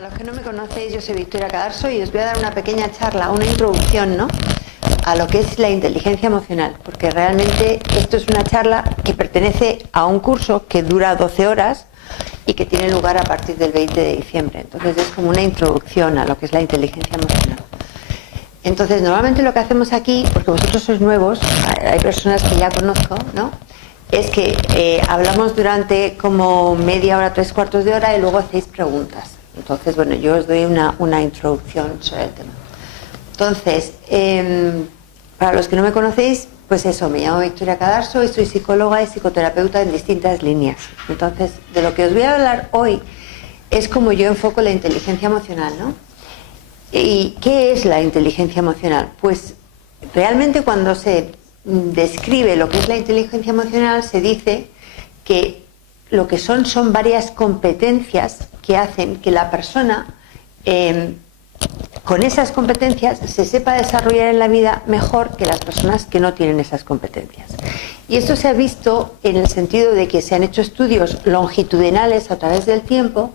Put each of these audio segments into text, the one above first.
Para los que no me conocéis, yo soy Victoria Cadarso y os voy a dar una pequeña charla, una introducción, ¿no?, a lo que es la inteligencia emocional, porque realmente esto es una charla que pertenece a un curso que dura 12 horas y que tiene lugar a partir del 20 de diciembre. Entonces es como una introducción a lo que es la inteligencia emocional. Entonces normalmente lo que hacemos aquí, porque vosotros sois nuevos, hay personas que ya conozco, ¿no?, es que hablamos durante como media hora, 3/4 de hora y luego hacéis preguntas. Entonces, bueno, yo os doy una introducción sobre el tema. Entonces, para los que no me conocéis, pues eso, me llamo Victoria Cadarso y soy psicóloga y psicoterapeuta en distintas líneas. Entonces, de lo que os voy a hablar hoy es cómo yo enfoco la inteligencia emocional, ¿no? ¿Y qué es la inteligencia emocional? Pues realmente cuando se describe lo que es la inteligencia emocional, se dice que lo que son varias competencias que hacen que la persona con esas competencias se sepa desarrollar en la vida mejor que las personas que no tienen esas competencias. Y esto se ha visto en el sentido de que se han hecho estudios longitudinales a través del tiempo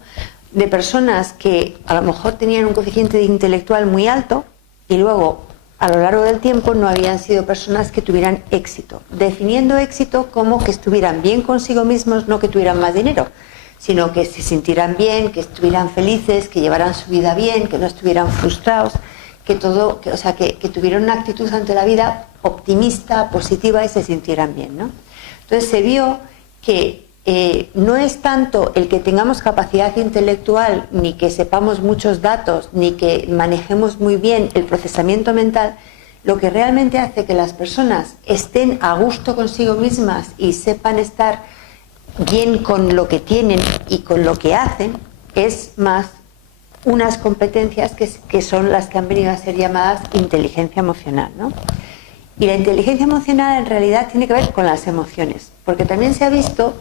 de personas que a lo mejor tenían un coeficiente intelectual muy alto y luego a lo largo del tiempo no habían sido personas que tuvieran éxito, definiendo éxito como que estuvieran bien consigo mismos, no que tuvieran más dinero, sino que se sintieran bien, que estuvieran felices, que llevaran su vida bien, que no estuvieran frustrados, que tuvieran una actitud ante la vida optimista, positiva y se sintieran bien, ¿no? Entonces se vio que no es tanto el que tengamos capacidad intelectual, ni que sepamos muchos datos, ni que manejemos muy bien el procesamiento mental, lo que realmente hace que las personas estén a gusto consigo mismas y sepan estar bien con lo que tienen y con lo que hacen, es más unas competencias que son las que han venido a ser llamadas inteligencia emocional, ¿no? Y la inteligencia emocional en realidad tiene que ver con las emociones, porque también se ha visto,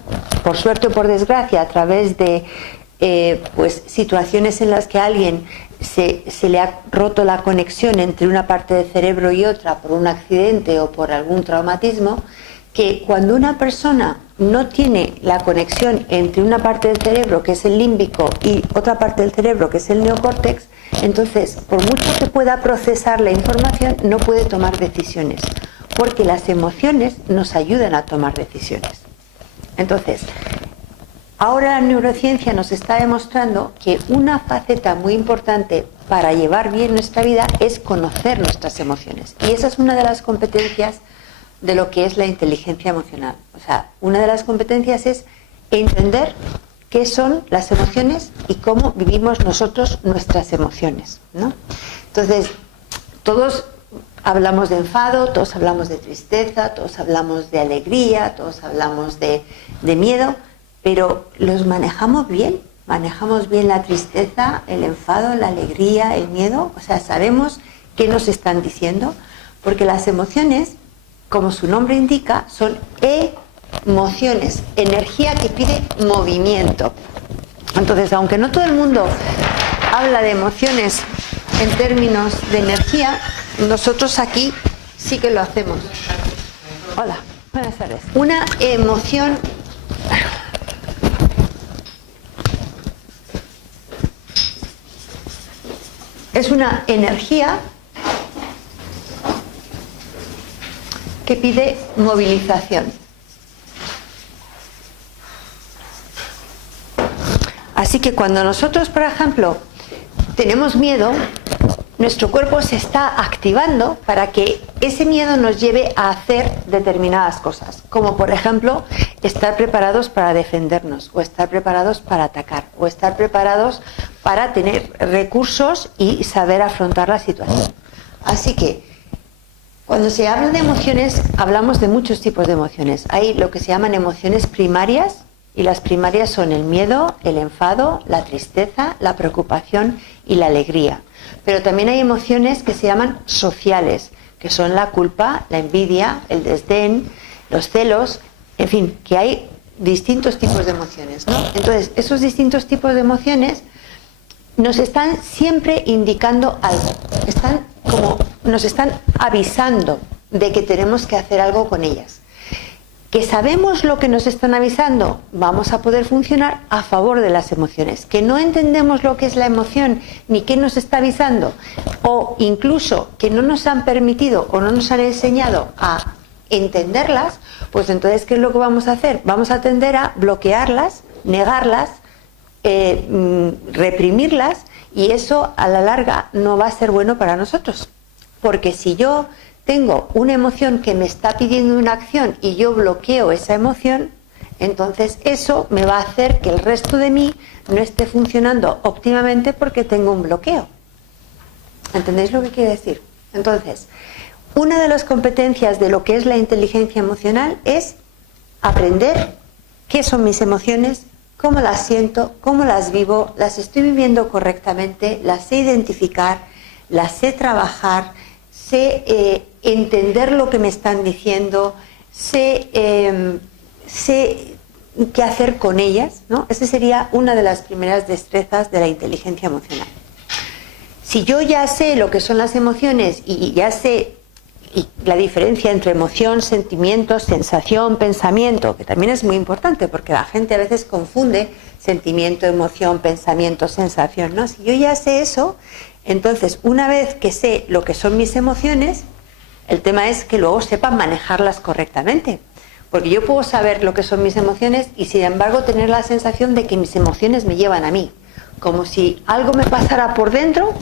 por suerte o por desgracia, a través de situaciones en las que a alguien se le ha roto la conexión entre una parte del cerebro y otra por un accidente o por algún traumatismo, que cuando una persona no tiene la conexión entre una parte del cerebro, que es el límbico, y otra parte del cerebro, que es el neocórtex, entonces, por mucho que pueda procesar la información, no puede tomar decisiones, porque las emociones nos ayudan a tomar decisiones. Entonces, ahora la neurociencia nos está demostrando que una faceta muy importante para llevar bien nuestra vida es conocer nuestras emociones. Y esa es una de las competencias de lo que es la inteligencia emocional. O sea, una de las competencias es entender qué son las emociones y cómo vivimos nosotros nuestras emociones, ¿no? Entonces, todos hablamos de enfado, todos hablamos de tristeza, todos hablamos de alegría, todos hablamos de miedo, pero ¿los manejamos bien? ¿Manejamos bien la tristeza, el enfado, la alegría, el miedo? O sea, ¿sabemos qué nos están diciendo? Porque las emociones, como su nombre indica, son emociones, energía que pide movimiento. Entonces, aunque no todo el mundo habla de emociones en términos de energía, nosotros aquí sí que lo hacemos. Hola, buenas tardes. Una emoción es una energía que pide movilización. Así que cuando nosotros, por ejemplo, tenemos miedo, nuestro cuerpo se está activando para que ese miedo nos lleve a hacer determinadas cosas, como por ejemplo estar preparados para defendernos, o estar preparados para atacar, o estar preparados para tener recursos y saber afrontar la situación. Así que cuando se habla de emociones, hablamos de muchos tipos de emociones. Hay lo que se llaman emociones primarias, y las primarias son el miedo, el enfado, la tristeza, la preocupación y la alegría. Pero también hay emociones que se llaman sociales, que son la culpa, la envidia, el desdén, los celos, en fin, que hay distintos tipos de emociones, ¿no? Entonces, esos distintos tipos de emociones nos están siempre indicando algo, nos están avisando de que tenemos que hacer algo con ellas. que sabemos lo que nos están avisando, vamos a poder funcionar a favor de las emociones. Que no entendemos lo que es la emoción ni qué nos está avisando, o incluso que no nos han permitido o no nos han enseñado a entenderlas, pues entonces ¿qué es lo que vamos a hacer? Vamos a tender a bloquearlas, negarlas, reprimirlas, y eso a la larga no va a ser bueno para nosotros. Porque si yo tengo una emoción que me está pidiendo una acción y yo bloqueo esa emoción, entonces eso me va a hacer que el resto de mí no esté funcionando óptimamente porque tengo un bloqueo. ¿Entendéis lo que quiero decir? Entonces, una de las competencias de lo que es la inteligencia emocional es aprender qué son mis emociones, cómo las siento, cómo las vivo, las estoy viviendo correctamente, las sé identificar, las sé trabajar, sé entender lo que me están diciendo, sé qué hacer con ellas, ¿no? Esa sería una de las primeras destrezas de la inteligencia emocional. Si yo ya sé lo que son las emociones y ya sé la diferencia entre emoción, sentimiento, sensación, pensamiento, que también es muy importante porque la gente a veces confunde sentimiento, emoción, pensamiento, sensación, ¿no? Si yo ya sé eso, entonces una vez que sé lo que son mis emociones, el tema es que luego sepan manejarlas correctamente. Porque yo puedo saber lo que son mis emociones y sin embargo tener la sensación de que mis emociones me llevan a mí. Como si algo me pasara por dentro,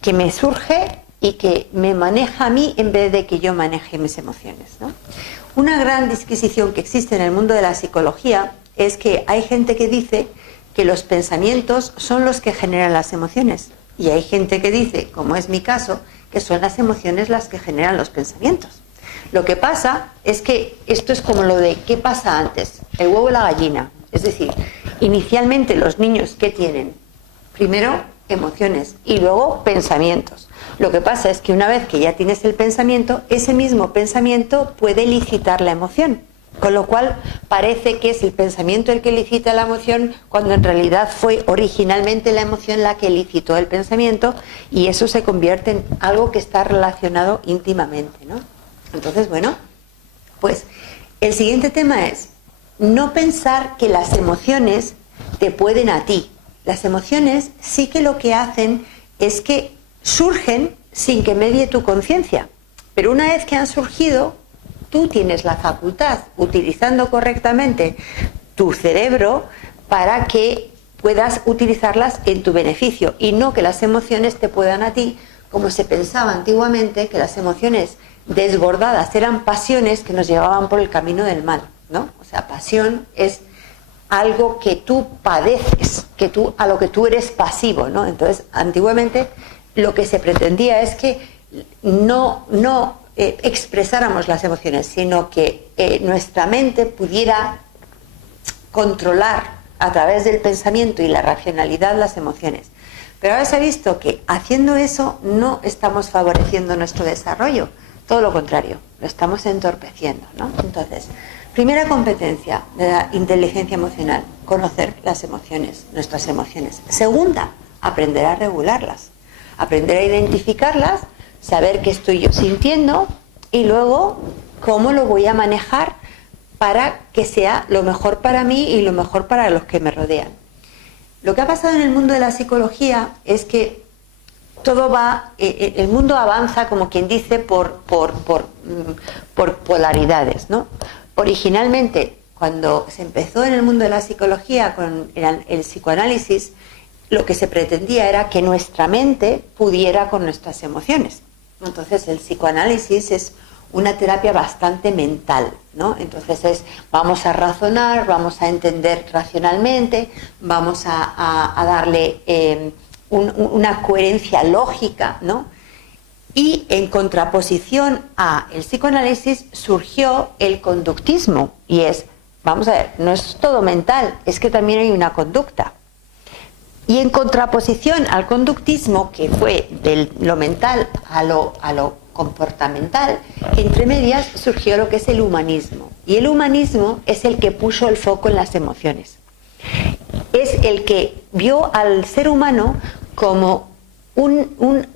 que me surge y que me maneja a mí en vez de que yo maneje mis emociones, ¿no? Una gran disquisición que existe en el mundo de la psicología es que hay gente que dice que los pensamientos son los que generan las emociones. Y hay gente que dice, como es mi caso, que son las emociones las que generan los pensamientos. Lo que pasa es que esto es como lo de ¿qué pasa antes? El huevo y la gallina. Es decir, inicialmente los niños, ¿qué tienen? Primero emociones y luego pensamientos. Lo que pasa es que una vez que ya tienes el pensamiento, ese mismo pensamiento puede licitar la emoción. Con lo cual parece que es el pensamiento el que licita la emoción, cuando en realidad fue originalmente la emoción la que licitó el pensamiento, y eso se convierte en algo que está relacionado íntimamente, ¿no? Entonces, bueno, pues el siguiente tema es no pensar que las emociones te pueden a ti. Las emociones sí que lo que hacen es que surgen sin que medie tu conciencia, pero una vez que han surgido, tú tienes la facultad, utilizando correctamente tu cerebro, para que puedas utilizarlas en tu beneficio y no que las emociones te puedan a ti, como se pensaba antiguamente, que las emociones desbordadas eran pasiones que nos llevaban por el camino del mal, ¿no? O sea, pasión es algo que tú padeces, a lo que tú eres pasivo, ¿no? Entonces, antiguamente lo que se pretendía es que no expresáramos las emociones, sino que nuestra mente pudiera controlar a través del pensamiento y la racionalidad las emociones. Pero ahora se ha visto que haciendo eso no estamos favoreciendo nuestro desarrollo, todo lo contrario, lo estamos entorpeciendo, ¿no? Entonces, primera competencia de la inteligencia emocional, conocer las emociones, nuestras emociones. Segunda, aprender a regularlas, aprender a identificarlas, saber qué estoy yo sintiendo y luego cómo lo voy a manejar para que sea lo mejor para mí y lo mejor para los que me rodean. Lo que ha pasado en el mundo de la psicología es que todo va, el mundo avanza, como quien dice, por polaridades, ¿no? Originalmente, cuando se empezó en el mundo de la psicología con el psicoanálisis, lo que se pretendía era que nuestra mente pudiera con nuestras emociones. Entonces, el psicoanálisis es una terapia bastante mental, ¿no? Entonces vamos a razonar, vamos a entender racionalmente, vamos a darle una coherencia lógica, ¿no? Y en contraposición al psicoanálisis surgió el conductismo, y es, vamos a ver, no es todo mental, es que también hay una conducta. Y en contraposición al conductismo, que fue de lo mental a lo comportamental, entre medias surgió lo que es el humanismo. Y el humanismo es el que puso el foco en las emociones. Es el que vio al ser humano como un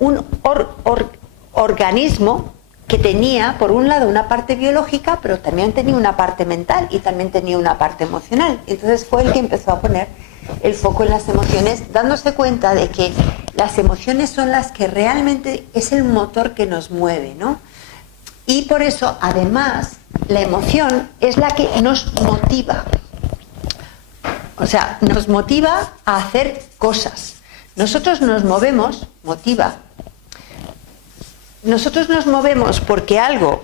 organismo que tenía, por un lado, una parte biológica, pero también tenía una parte mental y también tenía una parte emocional. Entonces fue el que empezó a poner el foco en las emociones, dándose cuenta de que las emociones son las que realmente es el motor que nos mueve, ¿no? Y por eso, además, la emoción es la que nos motiva. O sea, nos motiva a hacer cosas. Nosotros nos movemos, motiva. Nosotros nos movemos porque algo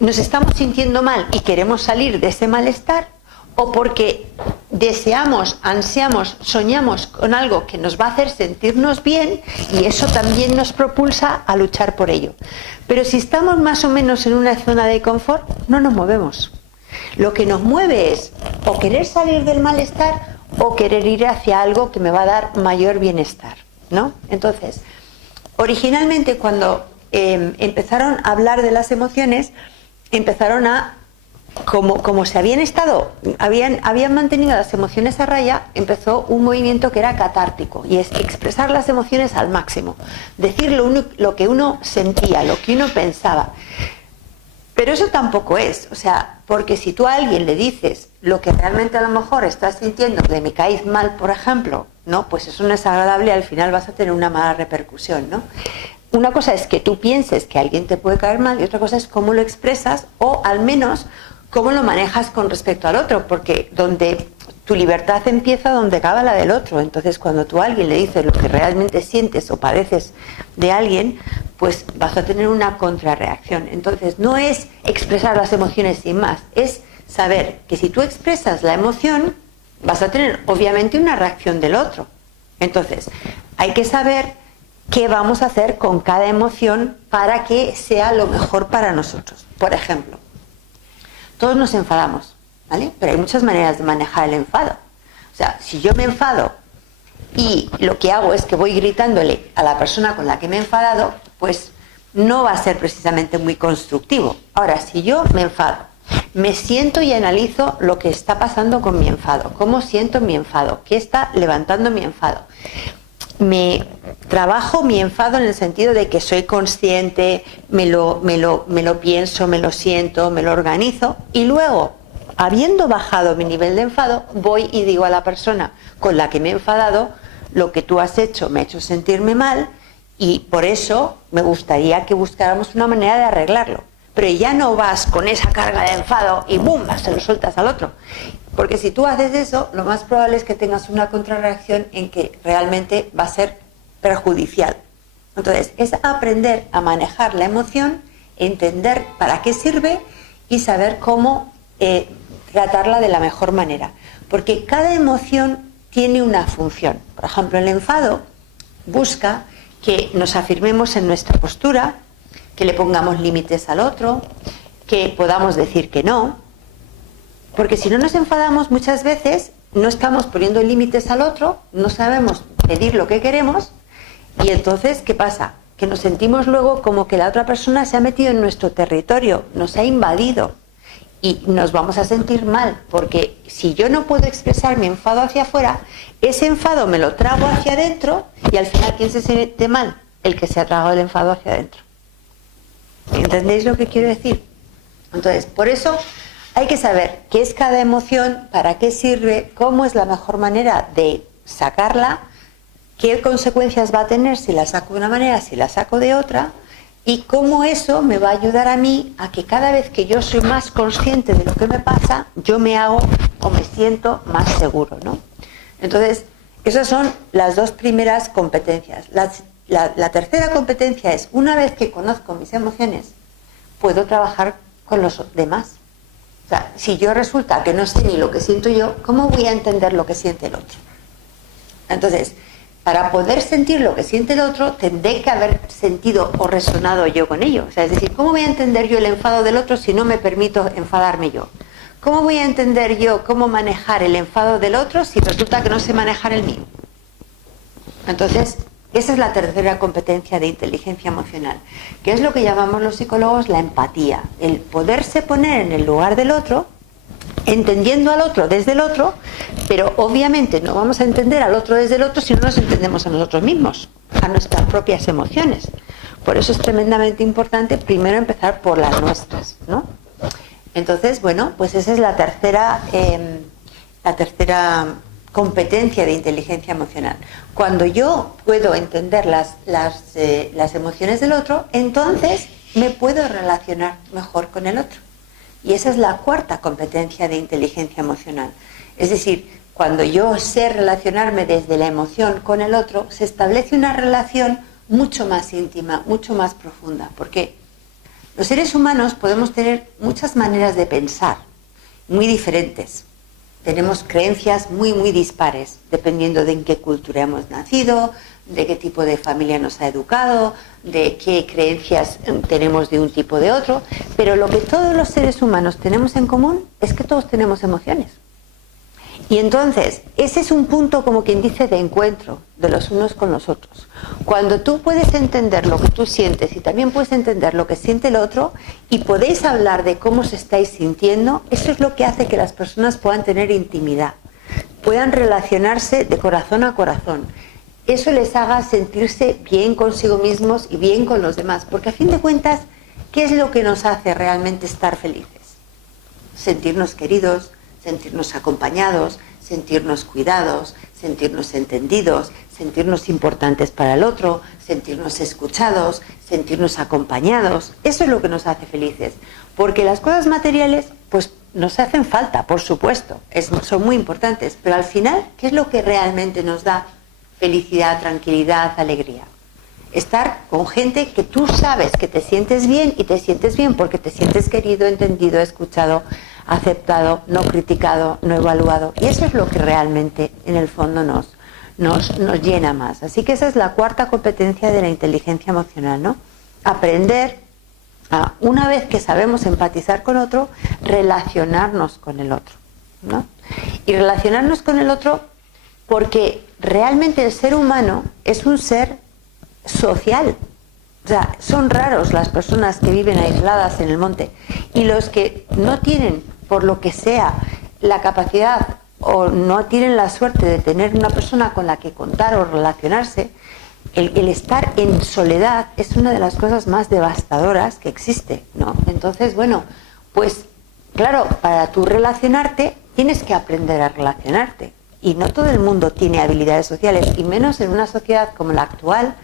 nos estamos sintiendo mal y queremos salir de ese malestar, o porque deseamos, ansiamos, soñamos con algo que nos va a hacer sentirnos bien y eso también nos propulsa a luchar por ello. Pero si estamos más o menos en una zona de confort, no nos movemos. Lo que nos mueve es o querer salir del malestar o querer ir hacia algo que me va a dar mayor bienestar, ¿no? Entonces, originalmente cuando empezaron a hablar de las emociones, empezaron a, como se habían mantenido las emociones a raya, empezó un movimiento que era catártico, y es expresar las emociones al máximo, decir lo que uno sentía, lo que uno pensaba. Pero eso tampoco es, o sea, porque si tú a alguien le dices lo que realmente a lo mejor estás sintiendo, que me caes mal, por ejemplo, ¿no? Pues eso no es agradable, al final vas a tener una mala repercusión, ¿no? Una cosa es que tú pienses que alguien te puede caer mal y otra cosa es cómo lo expresas, o al menos cómo lo manejas con respecto al otro, porque donde tu libertad empieza, donde acaba la del otro. Entonces, cuando tú a alguien le dices lo que realmente sientes o padeces de alguien, pues vas a tener una contrarreacción. Entonces, no es expresar las emociones sin más, es saber que si tú expresas la emoción, vas a tener obviamente una reacción del otro. Entonces, hay que saber qué vamos a hacer con cada emoción para que sea lo mejor para nosotros. Por ejemplo, todos nos enfadamos, ¿vale? Pero hay muchas maneras de manejar el enfado. O sea, si yo me enfado y lo que hago es que voy gritándole a la persona con la que me he enfadado, pues no va a ser precisamente muy constructivo. Ahora, si yo me enfado, me siento y analizo lo que está pasando con mi enfado, cómo siento mi enfado, qué está levantando mi enfado. Me trabajo mi enfado en el sentido de que soy consciente, me lo pienso, me lo siento, me lo organizo, y luego, habiendo bajado mi nivel de enfado, voy y digo a la persona con la que me he enfadado: lo que tú has hecho me ha hecho sentirme mal y por eso me gustaría que buscáramos una manera de arreglarlo. Pero ya no vas con esa carga de enfado y ¡bum!, se lo sueltas al otro. Porque si tú haces eso, lo más probable es que tengas una contrarreacción en que realmente va a ser perjudicial. Entonces, es aprender a manejar la emoción, entender para qué sirve y saber cómo tratarla de la mejor manera. Porque cada emoción tiene una función. Por ejemplo, el enfado busca que nos afirmemos en nuestra postura, que le pongamos límites al otro, que podamos decir que no. Porque si no nos enfadamos, muchas veces no estamos poniendo límites al otro, no sabemos pedir lo que queremos, y entonces, ¿qué pasa? Que nos sentimos luego como que la otra persona se ha metido en nuestro territorio, nos ha invadido, y nos vamos a sentir mal, porque si yo no puedo expresar mi enfado hacia afuera, ese enfado me lo trago hacia adentro, y al final, ¿quién se siente mal? El que se ha tragado el enfado hacia adentro. ¿Entendéis lo que quiero decir? Entonces, por eso hay que saber qué es cada emoción, para qué sirve, cómo es la mejor manera de sacarla, qué consecuencias va a tener si la saco de una manera, si la saco de otra, y cómo eso me va a ayudar a mí a que cada vez que yo soy más consciente de lo que me pasa, yo me hago o me siento más seguro, ¿no? Entonces, esas son las dos primeras competencias. La tercera competencia es, una vez que conozco mis emociones, puedo trabajar con los demás. O sea, si yo resulta que no sé ni lo que siento yo, ¿cómo voy a entender lo que siente el otro? Entonces, para poder sentir lo que siente el otro, tendré que haber sentido o resonado yo con ello. O sea, es decir, ¿cómo voy a entender yo el enfado del otro si no me permito enfadarme yo? ¿Cómo voy a entender yo cómo manejar el enfado del otro si resulta que no sé manejar el mío? Entonces, esa es la tercera competencia de inteligencia emocional, que es lo que llamamos los psicólogos la empatía, el poderse poner en el lugar del otro, entendiendo al otro desde el otro, pero obviamente no vamos a entender al otro desde el otro si no nos entendemos a nosotros mismos, a nuestras propias emociones. Por eso es tremendamente importante primero empezar por las nuestras, ¿no? Entonces, bueno, pues esa es la tercera competencia de inteligencia emocional. Cuando yo puedo entender las emociones del otro, entonces me puedo relacionar mejor con el otro. Y esa es la cuarta competencia de inteligencia emocional. Es decir, cuando yo sé relacionarme desde la emoción con el otro, se establece una relación mucho más íntima, mucho más profunda. Porque los seres humanos podemos tener muchas maneras de pensar, muy diferentes. Tenemos creencias muy, muy dispares, dependiendo de en qué cultura hemos nacido, de qué tipo de familia nos ha educado, de qué creencias tenemos de un tipo o de otro. Pero lo que todos los seres humanos tenemos en común es que todos tenemos emociones. Y entonces, ese es un punto, como quien dice, de encuentro de los unos con los otros. Cuando tú puedes entender lo que tú sientes y también puedes entender lo que siente el otro y podéis hablar de cómo os estáis sintiendo, eso es lo que hace que las personas puedan tener intimidad, puedan relacionarse de corazón a corazón. Eso les haga sentirse bien consigo mismos y bien con los demás. Porque a fin de cuentas, ¿qué es lo que nos hace realmente estar felices? Sentirnos queridos, sentirnos acompañados, sentirnos cuidados, sentirnos entendidos, sentirnos importantes para el otro, sentirnos escuchados, sentirnos acompañados. Eso es lo que nos hace felices. Porque las cosas materiales, pues nos hacen falta, por supuesto, son muy importantes. Pero al final, ¿qué es lo que realmente nos da felicidad, tranquilidad, alegría? Estar con gente que tú sabes que te sientes bien y te sientes bien porque te sientes querido, entendido, escuchado, aceptado, no criticado, no evaluado. Y eso es lo que realmente en el fondo nos llena más. Así que esa es la cuarta competencia de la inteligencia emocional, ¿no? Aprender a, una vez que sabemos empatizar con otro, relacionarnos con el otro, ¿no? Y relacionarnos con el otro porque realmente el ser humano es un ser social. O sea, son raros las personas que viven aisladas en el monte, y los que no tienen, por lo que sea, la capacidad o no tienen la suerte de tener una persona con la que contar o relacionarse, el estar en soledad es una de las cosas más devastadoras que existe, ¿no? Entonces, bueno, pues claro, para tú relacionarte tienes que aprender a relacionarte, y no todo el mundo tiene habilidades sociales, y menos en una sociedad como la actual,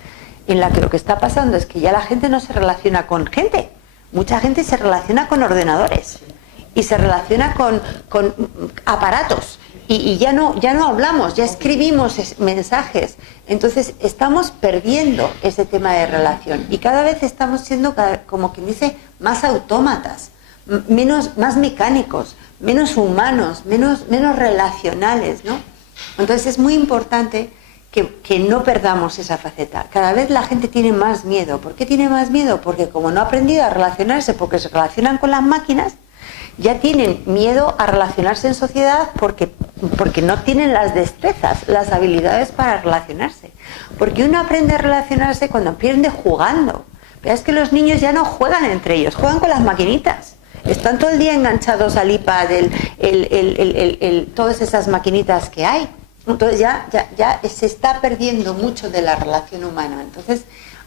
en la que lo que está pasando es que ya la gente no se relaciona con gente. Mucha gente se relaciona con ordenadores y se relaciona con aparatos y ya no hablamos, ya escribimos más. Entonces estamos perdiendo ese tema de relación y cada vez estamos siendo, como quien dice, más autómatas, más mecánicos, menos humanos, menos relacionales, ¿no? Entonces es muy importante que no perdamos esa faceta. Cada vez la gente tiene más miedo. ¿Por qué tiene más miedo? Porque como no ha aprendido a relacionarse, porque se relacionan con las máquinas, ya tienen miedo a relacionarse en sociedad porque no tienen las destrezas, las habilidades para relacionarse. Porque uno aprende a relacionarse cuando aprende jugando. Pero es que los niños ya no juegan entre ellos, juegan con las maquinitas. Están todo el día enganchados al iPad, todas esas maquinitas que hay. Entonces ya se está perdiendo mucho de la relación humana. Entonces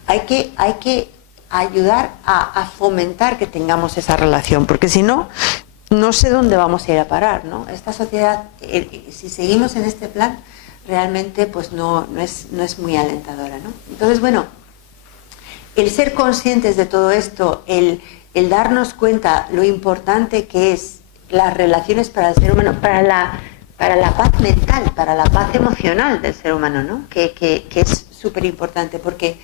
hay que ayudar a fomentar que tengamos esa relación, porque si no, no sé dónde vamos a ir a parar, ¿no? Esta sociedad, si seguimos en este plan, realmente pues no es muy alentadora, ¿no? Entonces, bueno, el ser conscientes de todo esto, el darnos cuenta lo importante que es las relaciones para el ser humano, para la paz mental, para la paz emocional del ser humano, ¿no? Que es súper importante, porque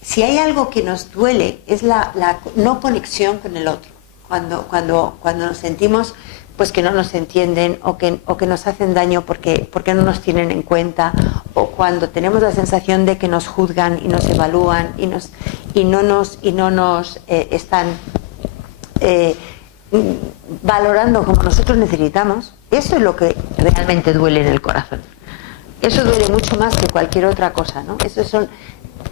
si hay algo que nos duele es la no conexión con el otro. Cuando nos sentimos pues que no nos entienden o que nos hacen daño porque no nos tienen en cuenta, o cuando tenemos la sensación de que nos juzgan y nos evalúan y no nos están valorando como nosotros necesitamos. Eso es lo que realmente duele en el corazón. Eso duele mucho más que cualquier otra cosa, ¿no? Eso son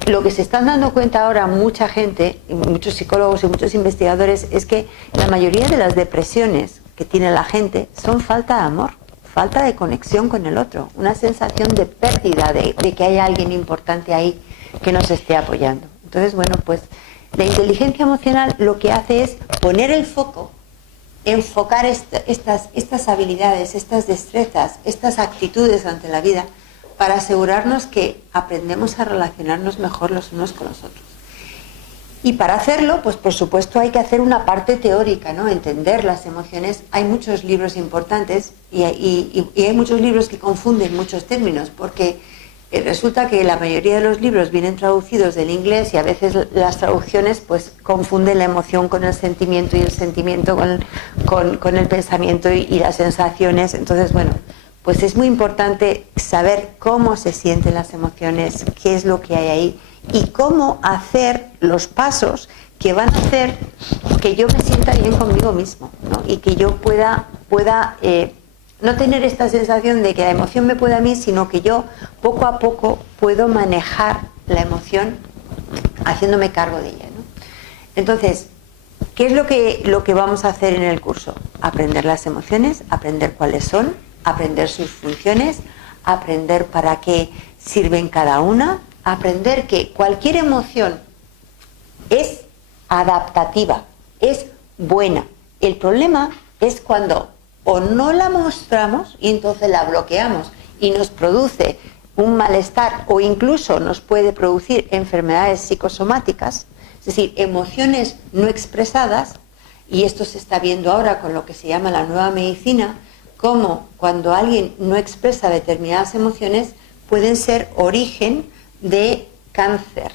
lo que se están dando cuenta ahora mucha gente, muchos psicólogos y muchos investigadores, es que la mayoría de las depresiones que tiene la gente son falta de amor, falta de conexión con el otro, una sensación de pérdida de que hay alguien importante ahí que nos esté apoyando. Entonces, bueno, pues la inteligencia emocional lo que hace es poner el foco, enfocar estas habilidades, estas destrezas, estas actitudes ante la vida para asegurarnos que aprendemos a relacionarnos mejor los unos con los otros. Y para hacerlo, pues por supuesto hay que hacer una parte teórica, ¿no? Entender las emociones. Hay muchos libros importantes y hay muchos libros que confunden muchos términos, porque resulta que la mayoría de los libros vienen traducidos del inglés y a veces las traducciones pues confunden la emoción con el sentimiento y el sentimiento con el pensamiento y las sensaciones. Entonces, bueno, pues es muy importante saber cómo se sienten las emociones, qué es lo que hay ahí y cómo hacer los pasos que van a hacer que yo me sienta bien conmigo mismo, ¿no? Y que yo pueda no tener esta sensación de que la emoción me puede a mí, sino que yo poco a poco puedo manejar la emoción haciéndome cargo de ella, ¿no? Entonces, ¿qué es lo que vamos a hacer en el curso? Aprender las emociones, aprender cuáles son, aprender sus funciones, aprender para qué sirven cada una, aprender que cualquier emoción es adaptativa, es buena. El problema es cuando o no la mostramos y entonces la bloqueamos y nos produce un malestar o incluso nos puede producir enfermedades psicosomáticas, es decir, emociones no expresadas, y esto se está viendo ahora con lo que se llama la nueva medicina, como cuando alguien no expresa determinadas emociones pueden ser origen de cáncer.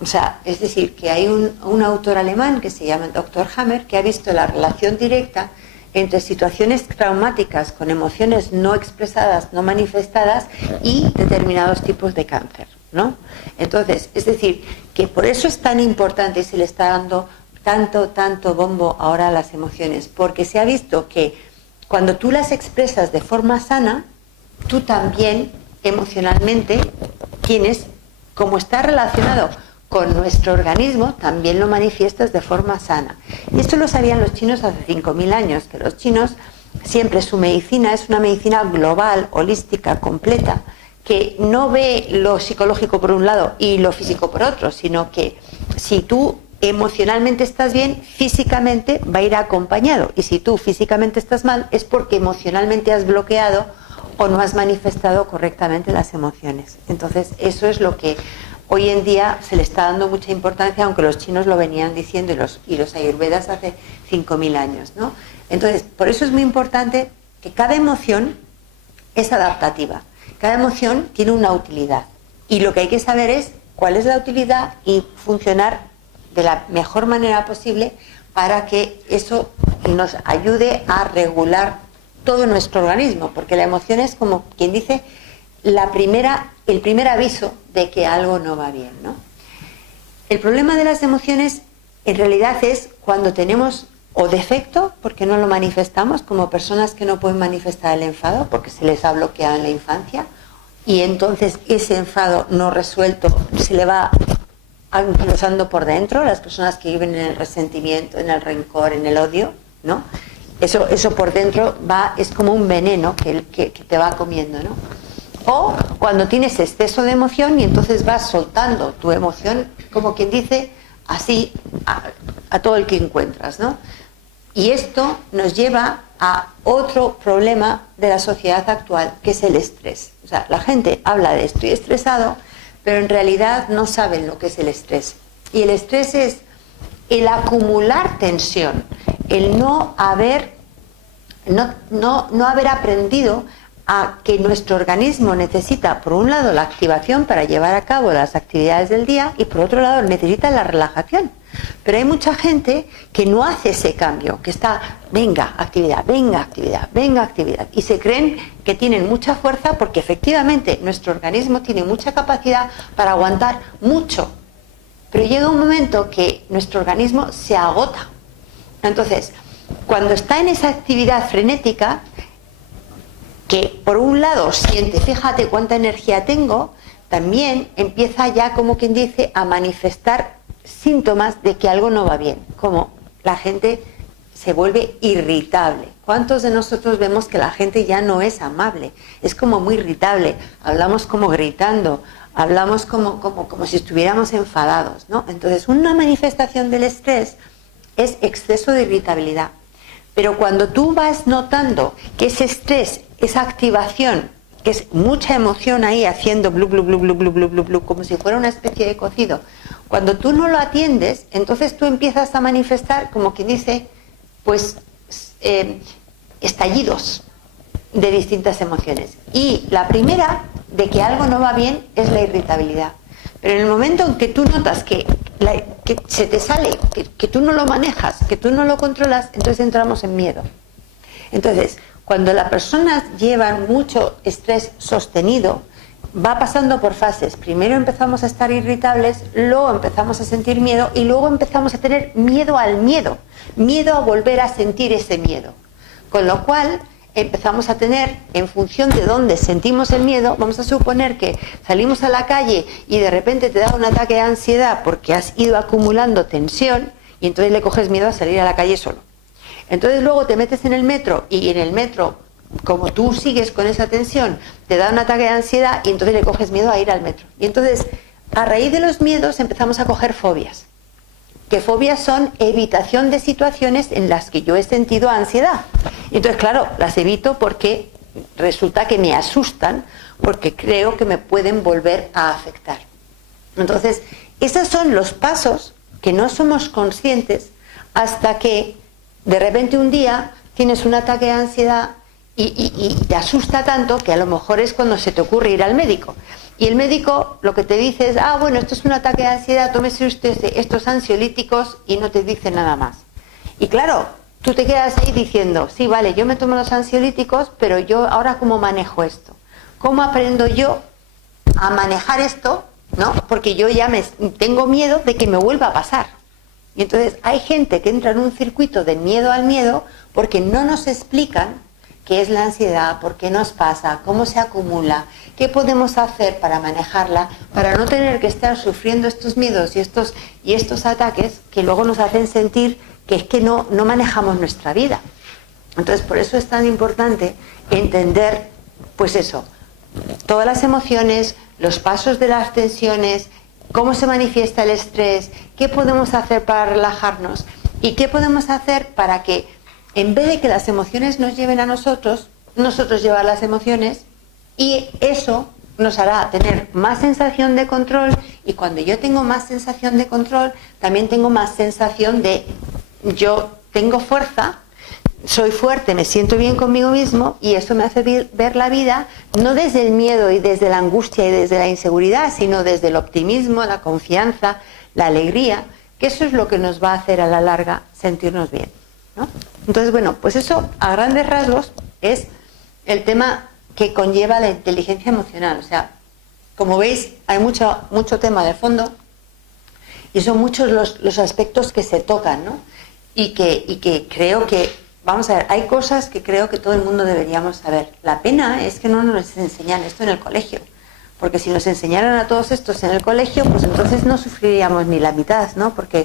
O sea, es decir, que hay un autor alemán que se llama el Dr. Hammer que ha visto la relación directa entre situaciones traumáticas con emociones no expresadas, no manifestadas y determinados tipos de cáncer, ¿no? Entonces, es decir, que por eso es tan importante y se le está dando tanto bombo ahora a las emociones, porque se ha visto que cuando tú las expresas de forma sana, tú también emocionalmente tienes, como está relacionado con nuestro organismo, también lo manifiestas de forma sana. Y esto lo sabían los chinos hace 5.000 años, que los chinos siempre su medicina es una medicina global, holística, completa, que no ve lo psicológico por un lado y lo físico por otro, sino que si tú emocionalmente estás bien, físicamente va a ir acompañado. Y si tú físicamente estás mal, es porque emocionalmente has bloqueado o no has manifestado correctamente las emociones. Entonces, eso es lo que hoy en día se le está dando mucha importancia, aunque los chinos lo venían diciendo y los ayurvedas hace 5.000 años, ¿no? Entonces, por eso es muy importante que cada emoción es adaptativa. Cada emoción tiene una utilidad. Y lo que hay que saber es cuál es la utilidad y funcionar de la mejor manera posible para que eso nos ayude a regular todo nuestro organismo, porque la emoción es como quien dice el primer aviso de que algo no va bien, ¿no? El problema de las emociones en realidad es cuando tenemos o defecto, porque no lo manifestamos, como personas que no pueden manifestar el enfado porque se les ha bloqueado en la infancia y entonces ese enfado no resuelto se le va anquilosando por dentro, las personas que viven en el resentimiento, en el rencor, en el odio, ¿no? Eso por dentro es como un veneno que te va comiendo, ¿no? O cuando tienes exceso de emoción y entonces vas soltando tu emoción, como quien dice, así a todo el que encuentras, ¿no? Y esto nos lleva a otro problema de la sociedad actual, que es el estrés. O sea, la gente habla de estoy estresado, pero en realidad no saben lo que es el estrés. Y el estrés es el acumular tensión, el no haber aprendido a que nuestro organismo necesita, por un lado, la activación para llevar a cabo las actividades del día y por otro lado necesita la relajación. Pero hay mucha gente que no hace ese cambio, que está, venga actividad, venga actividad, venga actividad. Y se creen que tienen mucha fuerza porque efectivamente nuestro organismo tiene mucha capacidad para aguantar mucho. Pero llega un momento que nuestro organismo se agota. Entonces, cuando está en esa actividad frenética, que por un lado siente, fíjate cuánta energía tengo, también empieza ya, como quien dice, a manifestar síntomas de que algo no va bien, como la gente se vuelve irritable. ¿Cuántos de nosotros vemos que la gente ya no es amable? Es como muy irritable, hablamos como gritando, hablamos como si estuviéramos enfadados, ¿no? Entonces, una manifestación del estrés es exceso de irritabilidad. Pero cuando tú vas notando que ese estrés, esa activación, que es mucha emoción ahí haciendo blu, blu, blu, blu, blu, blu, blu, blu, como si fuera una especie de cocido, cuando tú no lo atiendes, entonces tú empiezas a manifestar, como quien dice, pues estallidos de distintas emociones. Y la primera, de que algo no va bien, es la irritabilidad. Pero en el momento en que tú notas que se te sale, que tú no lo manejas, que tú no lo controlas, entonces entramos en miedo. Entonces, cuando la persona lleva mucho estrés sostenido, va pasando por fases. Primero empezamos a estar irritables, luego empezamos a sentir miedo y luego empezamos a tener miedo al miedo, miedo a volver a sentir ese miedo. Con lo cual empezamos a tener, en función de dónde sentimos el miedo, vamos a suponer que salimos a la calle y de repente te da un ataque de ansiedad porque has ido acumulando tensión y entonces le coges miedo a salir a la calle solo. Entonces luego te metes en el metro y en el metro, como tú sigues con esa tensión, te da un ataque de ansiedad y entonces le coges miedo a ir al metro. Y entonces, a raíz de los miedos empezamos a coger fobias. Que fobias son evitación de situaciones en las que yo he sentido ansiedad. Y entonces, claro, las evito porque resulta que me asustan, porque creo que me pueden volver a afectar. Entonces, esos son los pasos que no somos conscientes hasta que de repente un día tienes un ataque de ansiedad y te asusta tanto que a lo mejor es cuando se te ocurre ir al médico. Y el médico lo que te dice es, bueno, esto es un ataque de ansiedad, tómese usted estos ansiolíticos y no te dice nada más. Y claro, tú te quedas ahí diciendo, sí, vale, yo me tomo los ansiolíticos, pero yo ahora ¿cómo manejo esto? ¿Cómo aprendo yo a manejar esto? ¿No? Porque yo ya tengo miedo de que me vuelva a pasar. Y entonces hay gente que entra en un circuito de miedo al miedo porque no nos explican qué es la ansiedad, por qué nos pasa, cómo se acumula, qué podemos hacer para manejarla, para no tener que estar sufriendo estos miedos y estos ataques que luego nos hacen sentir que es que no manejamos nuestra vida. Entonces, por eso es tan importante entender, pues eso, todas las emociones, los pasos de las tensiones, cómo se manifiesta el estrés, qué podemos hacer para relajarnos y qué podemos hacer para que, en vez de que las emociones nos lleven a nosotros llevar las emociones, y eso nos hará tener más sensación de control, y cuando yo tengo más sensación de control, también tengo más sensación de yo tengo fuerza, soy fuerte, me siento bien conmigo mismo, y eso me hace ver la vida no desde el miedo y desde la angustia y desde la inseguridad, sino desde el optimismo, la confianza, la alegría, que eso es lo que nos va a hacer a la larga sentirnos bien, ¿no? Entonces, bueno, pues eso a grandes rasgos es el tema que conlleva la inteligencia emocional. O sea, como veis, hay mucho tema de fondo y son muchos los aspectos que se tocan, ¿no? Y que creo que, vamos a ver, hay cosas que creo que todo el mundo deberíamos saber. La pena es que no nos enseñan esto en el colegio, porque si nos enseñaran a todos estos en el colegio, pues entonces no sufriríamos ni la mitad, ¿no? Porque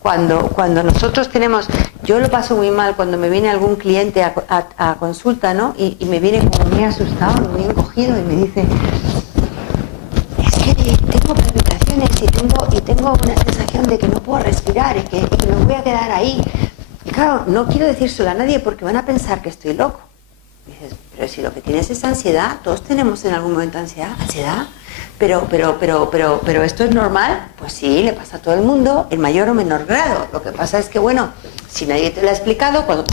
cuando nosotros tenemos, yo lo paso muy mal cuando me viene algún cliente a consulta, ¿no? Y me viene como muy asustado, muy encogido y me dice, es que tengo palpitaciones y tengo una sensación de que no puedo respirar y que me voy a quedar ahí. Y claro, no quiero decírselo a nadie porque van a pensar que estoy loco. Y dices, pero si lo que tienes es ansiedad, todos tenemos en algún momento ansiedad, pero esto es normal. Pues sí, le pasa a todo el mundo en mayor o menor grado. Lo que pasa es que, bueno, si nadie te lo ha explicado, cuando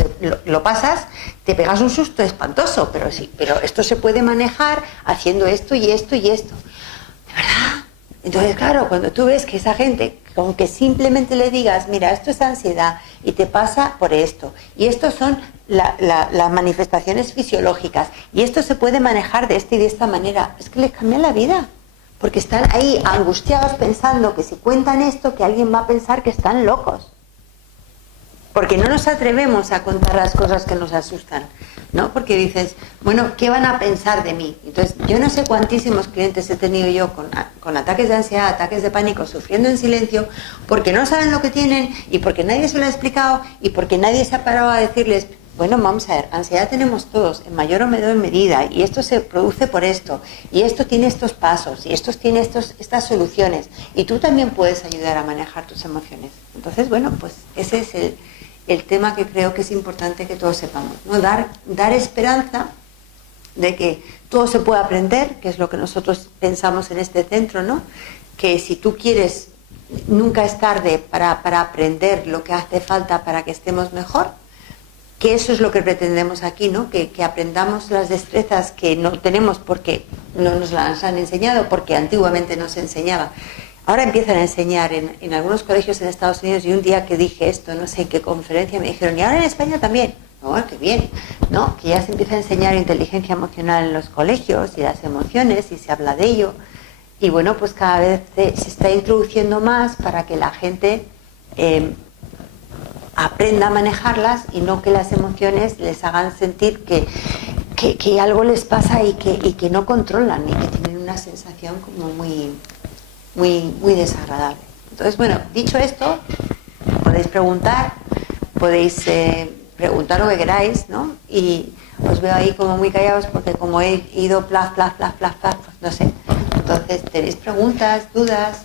lo pasas, te pegas un susto espantoso, pero esto se puede manejar haciendo esto y esto y esto. ¿De verdad? Entonces, claro, cuando tú ves que esa gente, con que simplemente le digas, mira, esto es ansiedad y te pasa por esto, y estos son las manifestaciones fisiológicas, y esto se puede manejar de esta y de esta manera, es que les cambia la vida, porque están ahí angustiados pensando que si cuentan esto, que alguien va a pensar que están locos. Porque no nos atrevemos a contar las cosas que nos asustan, ¿no? Porque dices, bueno, ¿qué van a pensar de mí? Entonces, yo no sé cuantísimos clientes he tenido yo con ataques de ansiedad, ataques de pánico, sufriendo en silencio, porque no saben lo que tienen y porque nadie se lo ha explicado y porque nadie se ha parado a decirles, bueno, vamos a ver, ansiedad tenemos todos, en mayor o menor medida, y esto se produce por esto, y esto tiene estos pasos, y esto tiene estas soluciones, y tú también puedes ayudar a manejar tus emociones. Entonces, bueno, pues ese es el tema que creo que es importante que todos sepamos, ¿no? Dar esperanza de que todo se puede aprender, que es lo que nosotros pensamos en este centro, ¿no? Que si tú quieres, nunca es tarde para aprender lo que hace falta para que estemos mejor, que eso es lo que pretendemos aquí, ¿no? Que aprendamos las destrezas que no tenemos porque no nos las han enseñado, porque antiguamente no se enseñaba. Ahora empiezan a enseñar en algunos colegios en Estados Unidos, y un día que dije esto, no sé en qué conferencia, me dijeron, y ahora en España también. Bueno, qué bien, ¿no? Que ya se empieza a enseñar inteligencia emocional en los colegios y las emociones, y se habla de ello. Y bueno, pues cada vez se está introduciendo más para que la gente aprenda a manejarlas, y no que las emociones les hagan sentir que algo les pasa y que no controlan, y que tienen una sensación como muy desagradable. Entonces, bueno, dicho esto, podéis preguntar, podéis preguntar lo que queráis, ¿no? Y os veo ahí como muy callados porque como he ido plaf, pues no sé. Entonces, ¿tenéis preguntas, dudas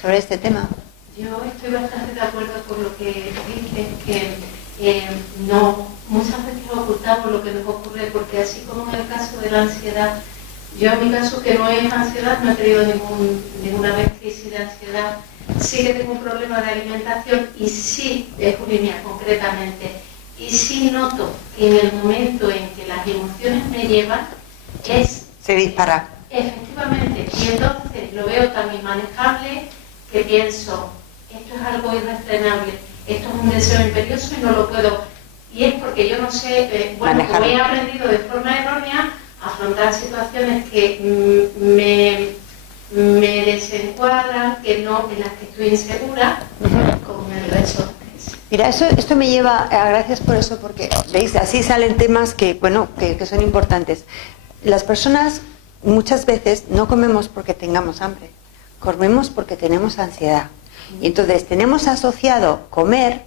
sobre este tema? Yo estoy bastante de acuerdo con lo que dices, que no, muchas veces ocultamos lo que nos ocurre, porque así como en el caso de la ansiedad, yo en mi caso, que no es ansiedad, no he tenido ninguna vez crisis de ansiedad, sí que tengo un problema de alimentación, y sí, de bulimia concretamente, y sí noto que en el momento en que las emociones me llevan, se dispara. Efectivamente, y entonces lo veo tan inmanejable que pienso, esto es algo irrefrenable, esto es un deseo imperioso y no lo puedo, y es porque yo no sé, bueno, como he aprendido de forma errónea a afrontar situaciones que me desencuadran, que no, en las que estoy insegura, como el resto. Mira, esto me lleva, gracias por eso, porque veis, así salen temas que, bueno, que son importantes. Las personas muchas veces no comemos porque tengamos hambre, comemos porque tenemos ansiedad. Y entonces tenemos asociado comer,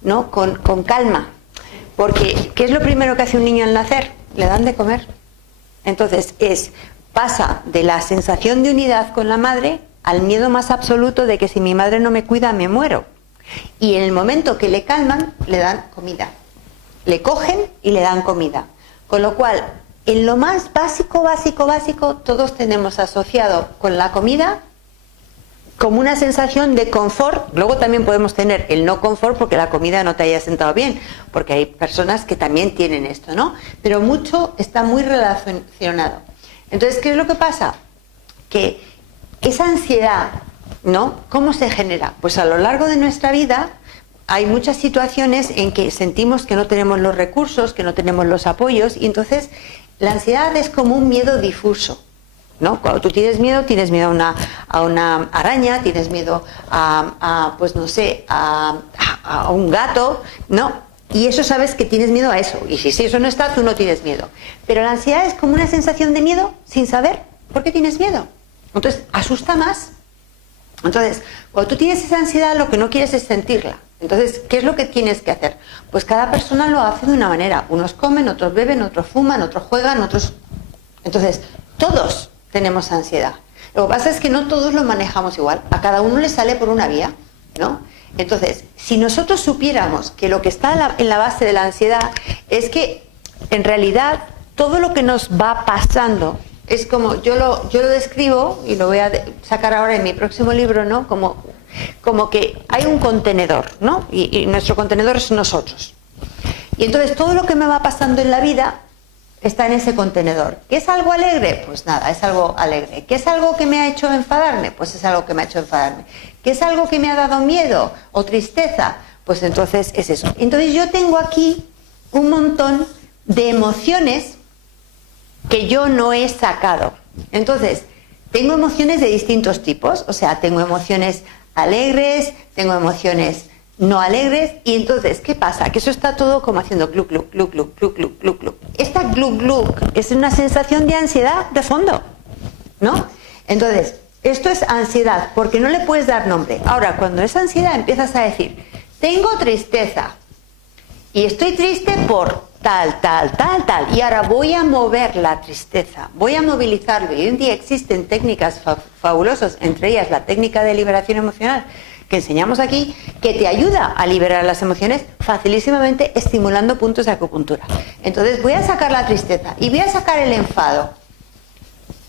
¿no?, con calma. Porque, ¿qué es lo primero que hace un niño al nacer? Le dan de comer. Entonces pasa de la sensación de unidad con la madre al miedo más absoluto de que si mi madre no me cuida me muero. Y en el momento que le calman, le dan comida. Le cogen y le dan comida. Con lo cual, en lo más básico, todos tenemos asociado con la comida como una sensación de confort. Luego también podemos tener el no confort porque la comida no te haya sentado bien, porque hay personas que también tienen esto, ¿no? Pero mucho está muy relacionado. Entonces, ¿qué es lo que pasa? Que esa ansiedad, ¿no?, ¿cómo se genera? Pues a lo largo de nuestra vida hay muchas situaciones en que sentimos que no tenemos los recursos, que no tenemos los apoyos, y entonces la ansiedad es como un miedo difuso, ¿no? Cuando tú tienes miedo a una araña, tienes miedo pues no sé, a un gato, ¿no? Y eso sabes que tienes miedo a eso. Y si eso no está, tú no tienes miedo. Pero la ansiedad es como una sensación de miedo sin saber por qué tienes miedo. Entonces, asusta más. Entonces, cuando tú tienes esa ansiedad, lo que no quieres es sentirla. Entonces, ¿qué es lo que tienes que hacer? Pues cada persona lo hace de una manera. Unos comen, otros beben, otros fuman, otros juegan, otros... Entonces, todos tenemos ansiedad. Lo que pasa es que no todos lo manejamos igual. A cada uno le sale por una vía, ¿no? Entonces, si nosotros supiéramos que lo que está en la base de la ansiedad es que, en realidad, todo lo que nos va pasando es como, yo lo describo, y lo voy a sacar ahora en mi próximo libro, ¿no? Como que hay un contenedor, ¿no? Y nuestro contenedor es nosotros. Y entonces todo lo que me va pasando en la vida está en ese contenedor. ¿Qué es algo alegre? Pues nada, es algo alegre. ¿Qué es algo que me ha hecho enfadarme? Pues es algo que me ha hecho enfadarme. ¿Qué es algo que me ha dado miedo o tristeza? Pues entonces es eso. Entonces yo tengo aquí un montón de emociones que yo no he sacado. Entonces, tengo emociones de distintos tipos, o sea, tengo emociones alegres, tengo emociones no alegres, y entonces, ¿qué pasa? Que eso está todo como haciendo gluc, gluc, gluc, gluc, gluc, gluc, gluc, gluc. Esta gluc, gluc es una sensación de ansiedad de fondo, ¿no? Entonces, esto es ansiedad, porque no le puedes dar nombre. Ahora, cuando es ansiedad, empiezas a decir, tengo tristeza, y estoy triste por tal, tal, tal, tal, y ahora voy a mover la tristeza, voy a movilizarlo. Y hoy en día existen técnicas fabulosas, entre ellas la técnica de liberación emocional que enseñamos aquí, que te ayuda a liberar las emociones facilísimamente estimulando puntos de acupuntura. Entonces voy a sacar la tristeza y voy a sacar el enfado.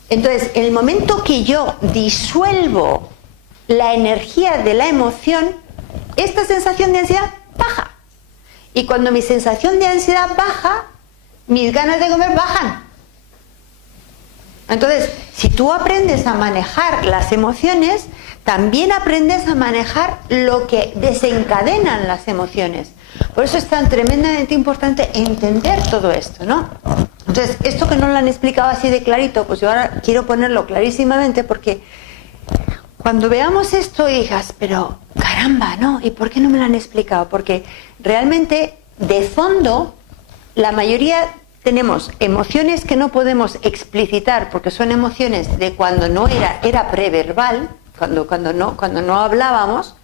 Entonces, en el momento que yo disuelvo la energía de la emoción, esta sensación de ansiedad baja. Y cuando mi sensación de ansiedad baja, mis ganas de comer bajan. Entonces, si tú aprendes a manejar las emociones, también aprendes a manejar lo que desencadenan las emociones. Por eso es tan tremendamente importante entender todo esto, ¿no? Entonces, esto que no lo han explicado así de clarito, pues yo ahora quiero ponerlo clarísimamente, porque cuando veamos esto y digas, pero caramba, ¿no? ¿Y por qué no me lo han explicado? Porque realmente, de fondo, la mayoría tenemos emociones que no podemos explicitar, porque son emociones de cuando no era preverbal, cuando no hablábamos.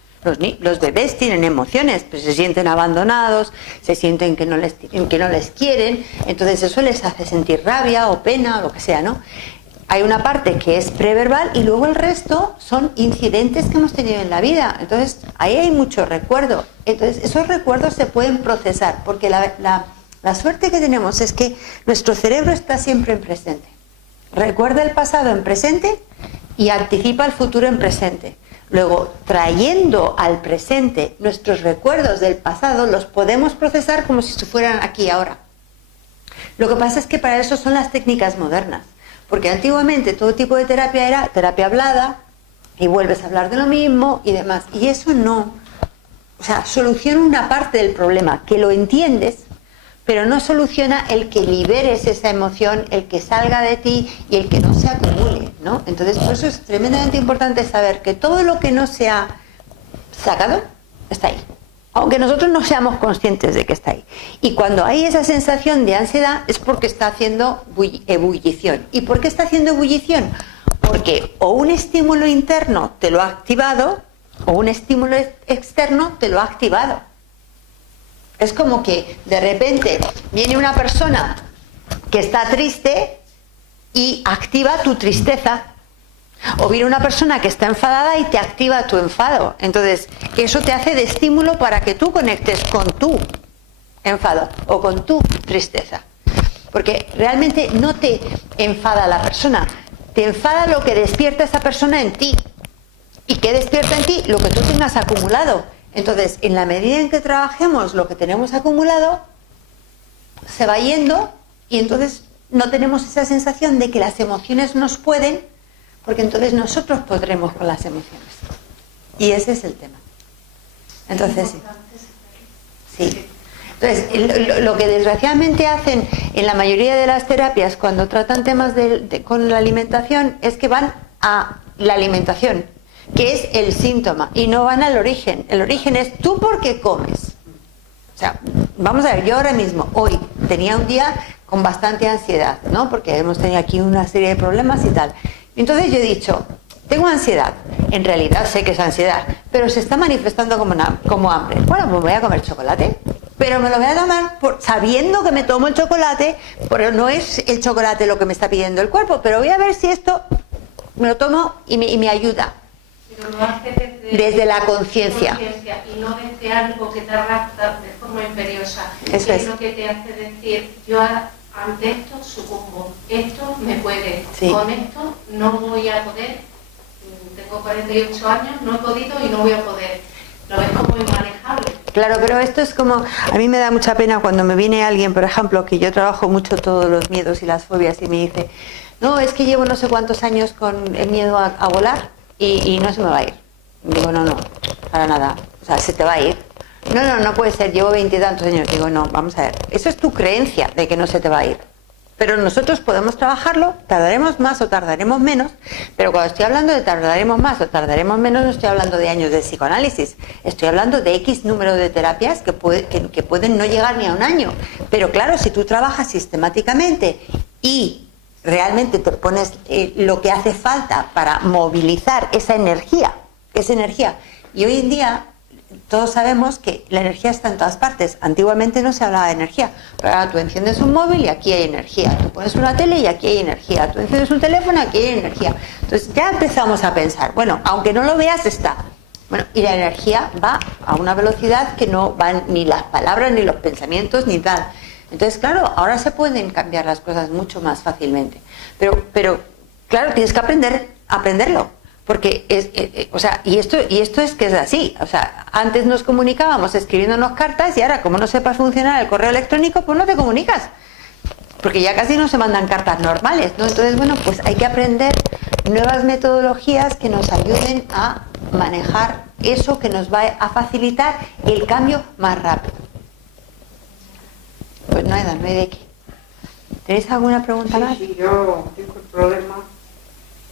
Los bebés tienen emociones, pues se sienten abandonados, se sienten que no les quieren, entonces eso les hace sentir rabia o pena o lo que sea, ¿no? Hay una parte que es preverbal y luego el resto son incidentes que hemos tenido en la vida. Entonces ahí hay mucho recuerdo. Entonces esos recuerdos se pueden procesar, porque la suerte que tenemos es que nuestro cerebro está siempre en presente. Recuerda el pasado en presente y anticipa el futuro en presente. Luego, trayendo al presente nuestros recuerdos del pasado, los podemos procesar como si fueran aquí ahora. Lo que pasa es que para eso son las técnicas modernas, porque antiguamente todo tipo de terapia era terapia hablada y vuelves a hablar de lo mismo y demás. Y eso no, o sea, soluciona una parte del problema, que lo entiendes, pero no soluciona el que liberes esa emoción, el que salga de ti y el que no se acumule, ¿no? Entonces, por eso es tremendamente importante saber que todo lo que no se ha sacado está ahí, aunque nosotros no seamos conscientes de que está ahí. Y cuando hay esa sensación de ansiedad es porque está haciendo ebullición. ¿Y por qué está haciendo ebullición? Porque o un estímulo interno te lo ha activado o un estímulo externo te lo ha activado. Es como que de repente viene una persona que está triste y activa tu tristeza. O viene una persona que está enfadada y te activa tu enfado. Entonces, eso te hace de estímulo para que tú conectes con tu enfado o con tu tristeza. Porque realmente no te enfada la persona, te enfada lo que despierta esa persona en ti. ¿Y qué despierta en ti? Lo que tú tengas acumulado. Entonces, en la medida en que trabajemos lo que tenemos acumulado, se va yendo y entonces no tenemos esa sensación de que las emociones nos pueden, porque entonces nosotros podremos con las emociones. Y ese es el tema. Entonces, sí. Entonces, lo que desgraciadamente hacen en la mayoría de las terapias cuando tratan temas con la alimentación es que van a la alimentación, que es el síntoma, y no van al origen. El origen es tú por qué comes. O sea, vamos a ver, yo ahora mismo, hoy, tenía un día con bastante ansiedad, ¿no? Porque hemos tenido aquí una serie de problemas y tal. Entonces yo he dicho, tengo ansiedad. En realidad sé que es ansiedad, pero se está manifestando como hambre. Bueno, pues voy a comer chocolate. Pero me lo voy a tomar sabiendo que me tomo el chocolate, pero no es el chocolate lo que me está pidiendo el cuerpo. Pero voy a ver si esto me lo tomo y me ayuda. Pero lo hace desde la conciencia y no desde algo que te arrastra de forma imperiosa. Eso es lo que te hace decir, yo ante esto sucumbo, esto me puede, sí. Con esto no voy a poder, tengo 48 años, no he podido y no voy a poder. Lo ves como inmanejable. Claro, pero esto es como, a mí me da mucha pena cuando me viene alguien, por ejemplo, que yo trabajo mucho todos los miedos y las fobias, y me dice, no, es que llevo no sé cuántos años con el miedo a volar y no se me va a ir. Digo, no, para nada, o sea, se te va a ir. No puede ser, llevo 20 y tantos años. Digo, no, vamos a ver, eso es tu creencia de que no se te va a ir. Pero nosotros podemos trabajarlo, tardaremos más o tardaremos menos, pero cuando estoy hablando de tardaremos más o tardaremos menos, no estoy hablando de años de psicoanálisis, estoy hablando de X número de terapias que pueden no llegar ni a un año. Pero claro, si tú trabajas sistemáticamente y realmente te pones lo que hace falta para movilizar esa energía, y hoy en día todos sabemos que la energía está en todas partes. Antiguamente no se hablaba de energía, pero ahora tú enciendes un móvil y aquí hay energía, tú pones una tele y aquí hay energía, tú enciendes un teléfono y aquí hay energía. Entonces ya empezamos a pensar, bueno, aunque no lo veas, está. Bueno, y la energía va a una velocidad que no van ni las palabras, ni los pensamientos, ni tal. Entonces, claro, ahora se pueden cambiar las cosas mucho más fácilmente. Pero claro, tienes que aprenderlo. Porque o sea, y esto es que es así. O sea, antes nos comunicábamos escribiéndonos cartas y ahora, como no sepas funcionar el correo electrónico, pues no te comunicas. Porque ya casi no se mandan cartas normales, ¿no? Entonces, bueno, pues hay que aprender nuevas metodologías que nos ayuden a manejar eso, que nos va a facilitar el cambio más rápido. Pues nada, no hay de qué. ¿Tenéis alguna pregunta más? Sí, yo tengo el problema.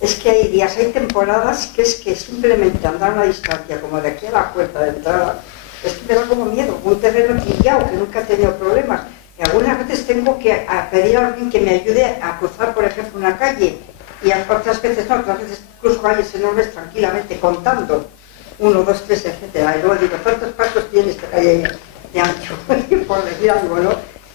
Es que hay días, hay temporadas que es que simplemente andar a una distancia, como de aquí a la puerta de entrada, es que me da como miedo, un terreno trillado, que nunca he tenido problemas. Y algunas veces tengo que pedir a alguien que me ayude a cruzar, por ejemplo, una calle, y otras veces no, otras veces cruzo calles enormes tranquilamente, contando, 1, 2, 3, etcétera. Y luego digo, ¿cuántos pasos tiene esta calle de ancho? Por decir algo, ¿no?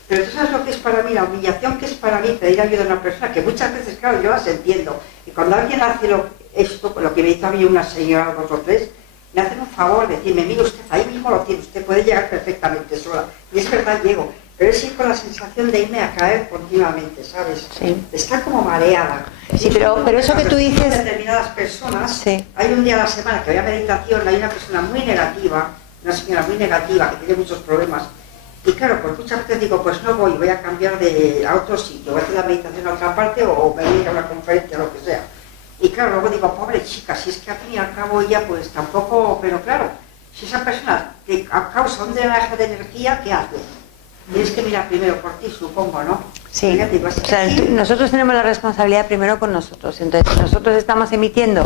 Pero tú sabes lo que es para mí, la humillación que es para mí pedir ayuda a una persona, que muchas veces, claro, yo las entiendo. Y cuando alguien hace esto, lo que me hizo a mí una señora, 2 o 3, me hacen un favor, decirme, mire usted, ahí mismo lo tiene, usted puede llegar perfectamente sola. Y es verdad, llego. Pero es ir con la sensación de irme a caer continuamente, ¿sabes? Sí. Está como mareada. Sí, pero eso que tú dices... Determinadas personas, sí. Hay un día a la semana que voy a meditación, hay una persona muy negativa, una señora muy negativa, que tiene muchos problemas. Y claro, pues muchas veces digo, pues no voy a cambiar a otro sitio, voy a hacer la meditación a otra parte o me voy a ir a una conferencia o lo que sea. Y claro, luego digo, pobre chica, si es que al fin y al cabo ella pues tampoco, pero claro, si esa persona te causa un drenaje de energía, ¿qué hace? Tienes que mirar primero por ti, supongo, ¿no? Sí, o sea, nosotros tenemos la responsabilidad primero con nosotros. Entonces, si nosotros estamos emitiendo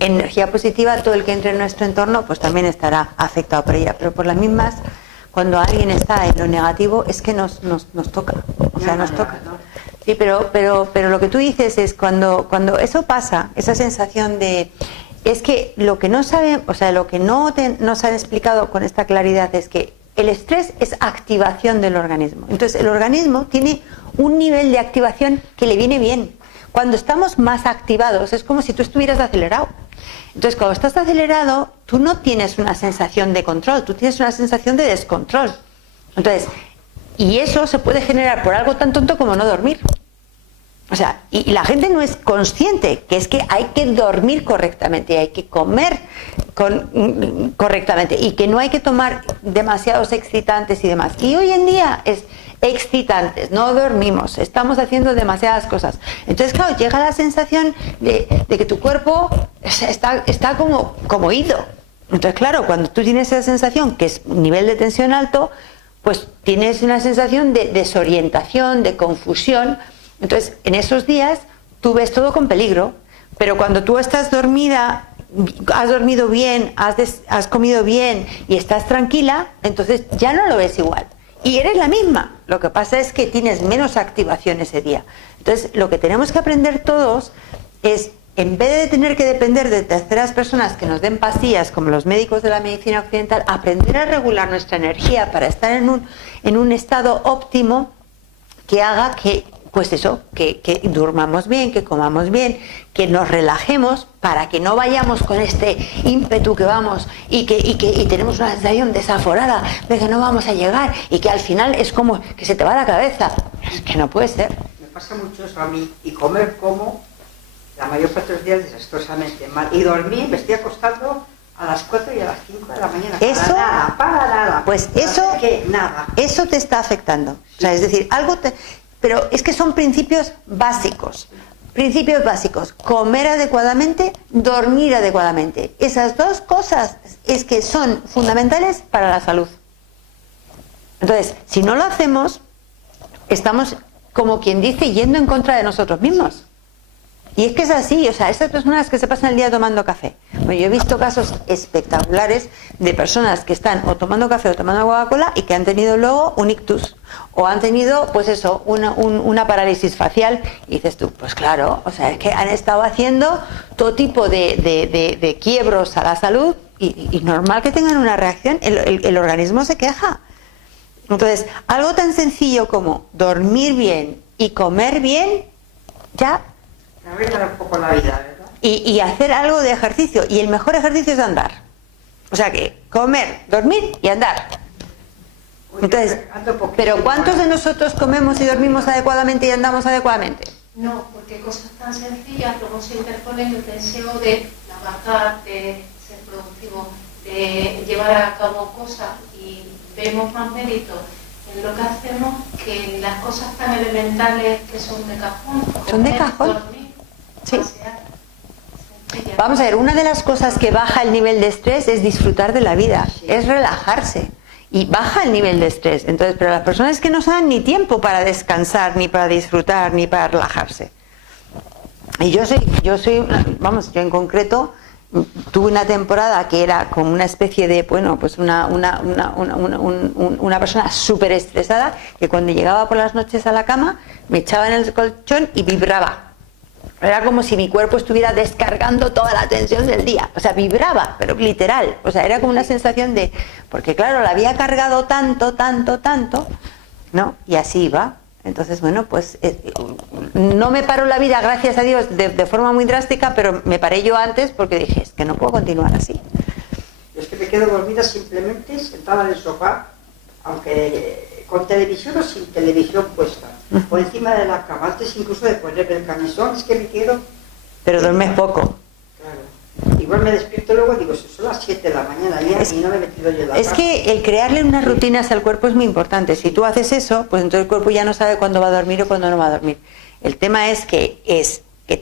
energía positiva, todo el que entre en nuestro entorno pues también estará afectado por ella. Pero por las mismas, cuando alguien está en lo negativo, es que nos toca. O sea, nos toca. Sí, pero lo que tú dices es cuando eso pasa, esa sensación de... Es que lo que no saben, o sea, lo que nos han explicado con esta claridad es que el estrés es activación del organismo. Entonces, el organismo tiene un nivel de activación que le viene bien. Cuando estamos más activados, es como si tú estuvieras acelerado. Entonces, cuando estás acelerado, tú no tienes una sensación de control, tú tienes una sensación de descontrol. Entonces, y eso se puede generar por algo tan tonto como no dormir. O sea, y la gente no es consciente que es que hay que dormir correctamente, hay que comer correctamente y que no hay que tomar demasiados excitantes y demás. Y hoy en día es excitantes, no dormimos, estamos haciendo demasiadas cosas. Entonces, claro, llega la sensación de que tu cuerpo está como ido. Entonces, claro, cuando tú tienes esa sensación, que es un nivel de tensión alto, pues tienes una sensación de desorientación, de confusión. Entonces, en esos días tú ves todo con peligro, pero cuando tú estás dormida, has dormido bien, has comido bien y estás tranquila, entonces ya no lo ves igual. Y eres la misma. Lo que pasa es que tienes menos activación ese día. Entonces, lo que tenemos que aprender todos es, en vez de tener que depender de terceras personas que nos den pastillas, como los médicos de la medicina occidental, aprender a regular nuestra energía para estar en un estado óptimo que haga que, pues eso, que durmamos bien, que comamos bien, que nos relajemos para que no vayamos con este ímpetu que vamos y tenemos una sensación desaforada de que no vamos a llegar y que al final es como que se te va la cabeza. Es que no puede ser. Me pasa mucho eso a mí, y comer como la mayor parte de los días desastrosamente mal. Y dormir, me estoy acostando a las 4 y a las 5 de la mañana. Eso, para nada. Pues eso te está afectando. O sea, es decir, pero es que son principios básicos. Principios básicos. Comer adecuadamente, dormir adecuadamente. Esas dos cosas es que son fundamentales para la salud. Entonces, si no lo hacemos, estamos, como quien dice, yendo en contra de nosotros mismos. Y es que es así, o sea, esas personas que se pasan el día tomando café. Bueno, yo he visto casos espectaculares de personas que están o tomando café o tomando Coca-Cola y que han tenido luego un ictus. O han tenido, pues eso, una parálisis facial. Y dices tú, pues claro, o sea, es que han estado haciendo todo tipo de quiebros a la salud y normal que tengan una reacción, el organismo se queja. Entonces, algo tan sencillo como dormir bien y comer bien, ya... Arregla un poco la vida, ¿verdad? Y hacer algo de ejercicio, y el mejor ejercicio es andar. O sea que comer, dormir y andar. Entonces, pero ¿cuántos de nosotros comemos y dormimos adecuadamente y andamos adecuadamente? No, porque cosas tan sencillas luego se interponen el deseo de trabajar, de ser productivo, de llevar a cabo cosas, y vemos más mérito en lo que hacemos que en las cosas tan elementales que son de cajón. Son de cajón. Dormir, sí. pasear, sencillas. Vamos a ver, una de las cosas que baja el nivel de estrés es disfrutar de la vida, es relajarse. Y baja el nivel de estrés. Entonces, pero las personas que no se dan ni tiempo para descansar, ni para disfrutar, ni para relajarse. Y yo soy, vamos, yo en concreto tuve una temporada que era como una especie de, bueno, pues una persona súper estresada, que cuando llegaba por las noches a la cama me echaba en el colchón y vibraba. Era como si mi cuerpo estuviera descargando toda la tensión del día. O sea, vibraba, pero literal. O sea, era como una sensación de... Porque claro, la había cargado tanto, ¿no? Y así iba. Entonces, bueno, pues no me paró la vida, gracias a Dios, de forma muy drástica, pero me paré yo antes porque dije, es que no puedo continuar así. Es que me quedo dormida simplemente sentada en el sofá, aunque con televisión o sin televisión puesta, o encima de la cama, antes incluso de ponerme el camisón, es que me quedo... Pero duermes poco. Claro. Igual me despierto luego y digo, son las 7 de la mañana ya, y no me he metido yo en la cama. Es que el crearle unas rutinas al cuerpo es muy importante. Si tú haces eso, pues entonces el cuerpo ya no sabe cuándo va a dormir o cuándo no va a dormir. El tema es que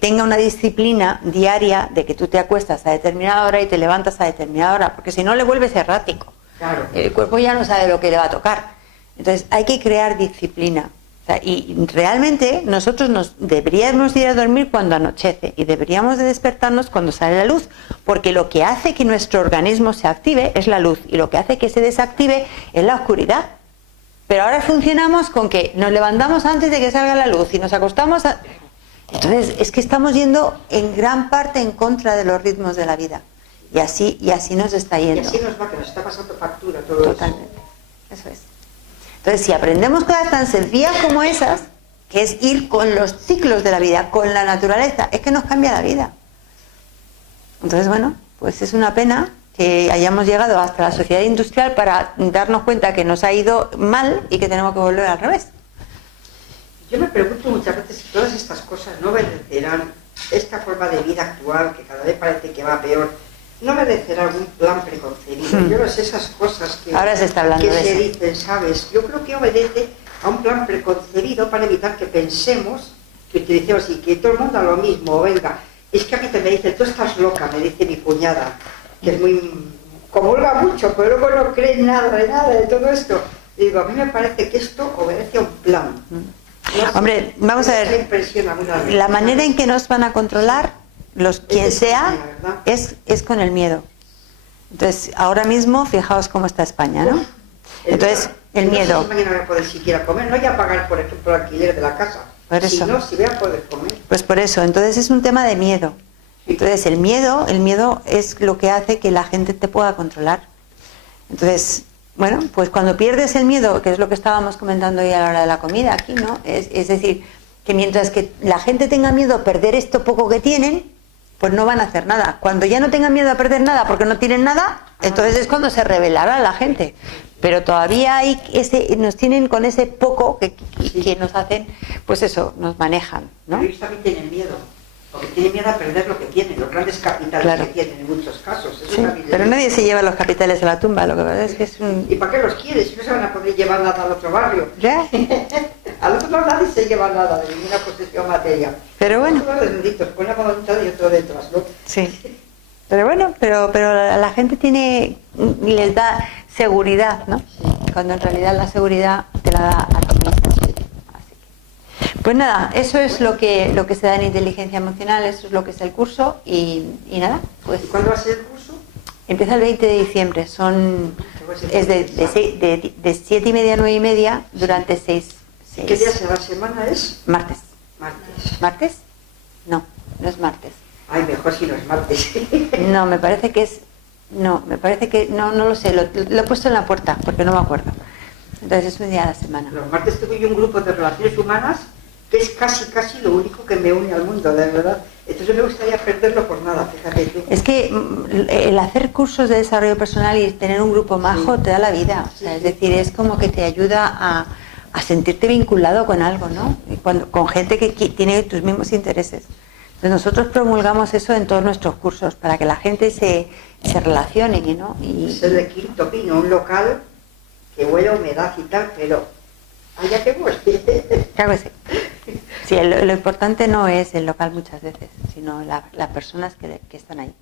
tenga una disciplina diaria de que tú te acuestas a determinada hora y te levantas a determinada hora, porque si no le vuelves errático. Claro. El cuerpo ya no sabe lo que le va a tocar. Entonces hay que crear disciplina. O sea, y realmente nosotros deberíamos ir a dormir cuando anochece y deberíamos de despertarnos cuando sale la luz, porque lo que hace que nuestro organismo se active es la luz y lo que hace que se desactive es la oscuridad. Pero ahora funcionamos con que nos levantamos antes de que salga la luz y nos acostamos a... Entonces es que estamos yendo en gran parte en contra de los ritmos de la vida, y así nos está yendo. Y así nos va, que nos está pasando factura todo. Totalmente. Eso es. Entonces, si aprendemos cosas tan sencillas como esas, que es ir con los ciclos de la vida, con la naturaleza, es que nos cambia la vida. Entonces, bueno, pues es una pena que hayamos llegado hasta la sociedad industrial para darnos cuenta que nos ha ido mal y que tenemos que volver al revés. Yo me pregunto muchas veces si todas estas cosas no obedecerán esta forma de vida actual, que cada vez parece que va peor, no obedecerá algún plan preconcebido. Yo no sé esas cosas que, ahora se está hablando que de se eso. dicen, ¿sabes? Yo creo que obedece a un plan preconcebido para evitar que pensemos, que utilicemos y que todo el mundo a lo mismo, venga. Es que a mí te me dice, tú estás loca, me dice mi cuñada, que es muy... comulga mucho, pero luego no cree nada de todo esto. Digo, a mí me parece que esto obedece a un plan. No sé, hombre, vamos a ver, la manera en que nos van a controlar, quien sea, es con el miedo. Entonces, ahora mismo, fijaos cómo está España, ¿no? Entonces, el miedo. No sé si mañana voy a poder siquiera comer, no voy a pagar, por ejemplo, el alquiler de la casa. Por eso. Si no, si voy a poder comer. Pues por eso, entonces es un tema de miedo. Entonces, el miedo es lo que hace que la gente te pueda controlar. Entonces, bueno, pues cuando pierdes el miedo, que es lo que estábamos comentando hoy a la hora de la comida aquí, ¿no? Es decir, que mientras que la gente tenga miedo a perder esto poco que tienen, pues no van a hacer nada. Cuando ya no tengan miedo a perder nada porque no tienen nada, entonces es cuando se rebelará la gente. Pero todavía hay nos tienen con ese poco que nos hacen, pues eso, nos manejan, ¿no? Pero ellos también tienen miedo, porque tienen miedo a perder lo que tienen, los grandes capitales, claro, que tienen en muchos casos. Eso sí, pero nadie se lleva los capitales a la tumba, lo que pasa es que es un... ¿Y para qué los quieres? Si no se van a poder llevar nada al otro barrio. ¿Ya? Al otro lado nadie se lleva nada de ninguna posesión material. Pero bueno. Todos los deditos, con una mano y otro detrás, ¿no? Sí. Pero bueno, pero la gente les da seguridad, ¿no? Cuando en realidad la seguridad te la da a ti mismo. Así que, pues nada, eso es lo que se da en inteligencia emocional, eso es lo que es el curso y nada. Pues, ¿Y cuándo va a ser el curso? Empieza el 20 de diciembre, es de 7:30 a 9:30 durante 6. ¿Qué día de la semana es? Martes. Martes. ¿Martes? No es martes. Ay, mejor si no es martes. No, me parece que es No, me parece que no lo sé, lo he puesto en la puerta porque no me acuerdo. Entonces es un día a la semana. Los martes tengo yo un grupo de relaciones humanas que es casi lo único que me une al mundo, de verdad. Entonces me gustaría perderlo por nada, fíjate tú. Es que el hacer cursos de desarrollo personal y tener un grupo majo te da la vida. O sea, es decir, es como que te ayuda a sentirte vinculado con algo, ¿no? Y con gente que tiene tus mismos intereses. Entonces nosotros promulgamos eso en todos nuestros cursos para que la gente se relacione, ¿no? Es el de Quinto Pino, un local que huele a humedad y tal, pero allá que voy. Claro que sí. Sí, lo importante no es el local muchas veces, sino las personas que están ahí.